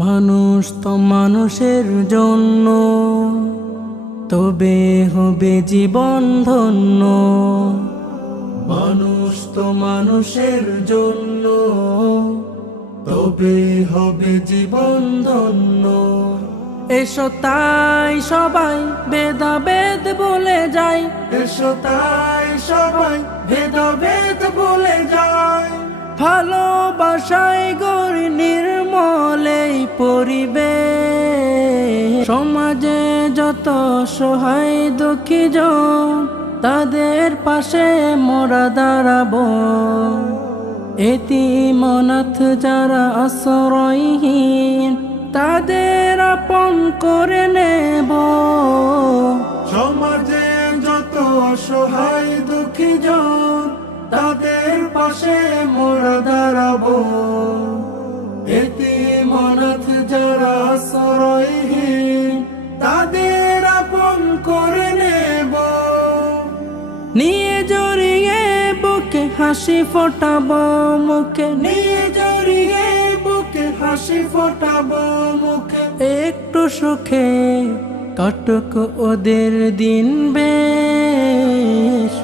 মানুষ তো মানুষের জন্য, তবে হবে জীবন ধন্য। মানুষ তো মানুষের জন্য, তবে হবে জীবন ধন্য। এসো তাই সবাই ভেদাভেদ ভুলে যাই, এসো তাই সবাই ভেদাভেদ ভুলে যাই। ভালোবাসায় গড়ি নির্মল এই পরিবেশ, সমাজে যত সহায় দুঃখী জন তাদের পাশে মোরা দাঁড়াবো। এতিম অনাথ যারা আশ্রয়হীন তাদের আপন করে নেব। সমাজে যত সহায় দুঃখী জন তাদের পাশে মোরা দাঁড়াবো। এতিম অনাথ যারা আশ্রয়হীন তাদের আপন করে নেব। নিয়ে জড়িয়ে বুকে হাসি ফোটাবো মুখে, নিয়ে জড়িয়ে বুকে হাসি ফোটাবো মুখে। একটু সুখে কাটুক ওদের দিন বেশ।